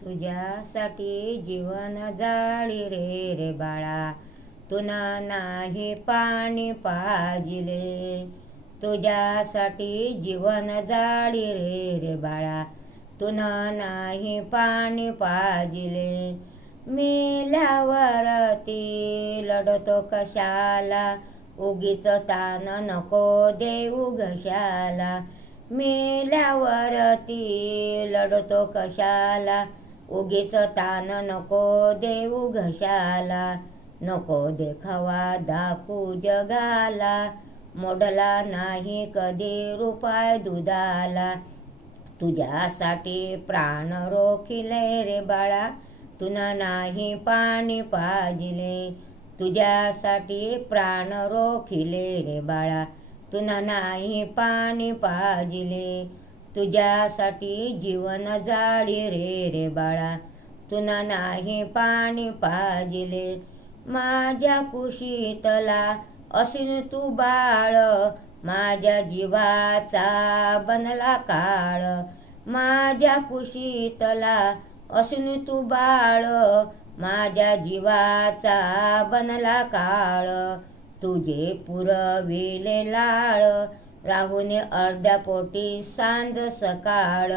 तुझ्यासाठी जीवन जाळी रे रे बाळा, तुना नाही पाणी पाजिले. तुझ्यासाठी जीवन जाळी रे रे बाळा, तुना नाही पाणी पाजिले. मेल्यावरती लढतो कशाला, उगीच तान नको देऊ घशाला. मेल्यावरती लढतो कशाला, उगीच तान नको देऊ घशाला. नको देखावा दाखवू जगाला, मोडला नाही कधी रुपाय दुधाला. तुझ्यासाठी प्राण रोखिले रे बाळा, तुना नाही पाणी पाजिले. तुझ्यासाठी प्राण रोखिले रे बाळा, तुना नाही पाणी पाजिले. तुझ्यासाठी जीवन जाळी रे रे बाळा, तुना नाही पाणी पाजिले. माझ्या कुशीतला असून तू बाळ, माझ्या जीवाचा बनला काळ. माझ्या कुशीतला असून तू बाळ, माझ्या जीवाचा बनला काळ. तुझे पुरविले लाळ, राहून अर्ध्या पोटी सांज सकाळ.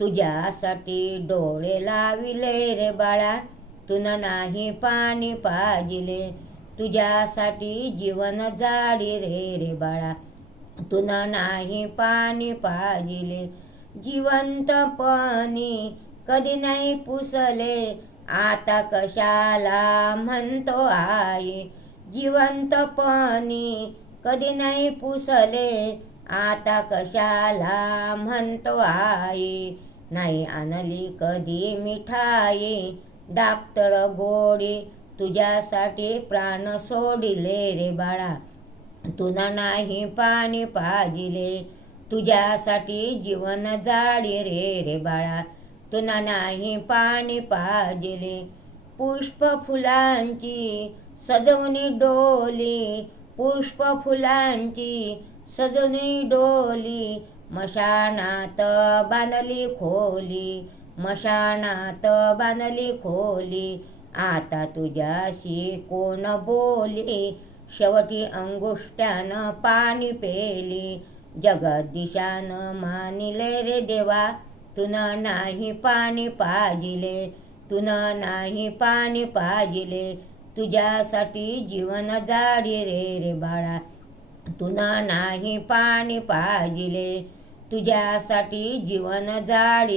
तुझ्यासाठी डोळे लाविले रे बाळा, तुना नाही पाणी पाजिले. तुझ्यासाठी जीवन जाळी रे रे बाळा, तुना नाही पाणी पाजिले. जिवंतपणी कधी नाही पुसले, आता कशाला म्हणतो आई. जिवंतपणी कधी नाही पुसले, आता कशाला म्हणतो आई. नाही आणली कधी मिठाई, डॉक्टर गोडी तुझ्यासाठी प्राण सोडिले रे बाळा, तुना नाही पाणी पाजिले. तुझ्यासाठी जीवन जाळी रे रे बाळा, तुना नाही पाणी पाजिले. पुष्प फुलांची सजवणी डोली, पुष्प फुलांची सजवणी डोली. मशानात बांधली खोली, मशानात बांधली खोली. आता तुझ्याशी कोण बोली, शेवटी अंगुष्ट्यानं पाणी पेली. जगदीशानं मानिले रे देवा, तुना नाही पाणी पाजिले. तुना नाही पाणी पाजिले. तुझ्यासाठी जीवन जाळी रे रे बाळा, तुना नाही पाणी पाजिले. तुझ्यासाठी जीवन जाळी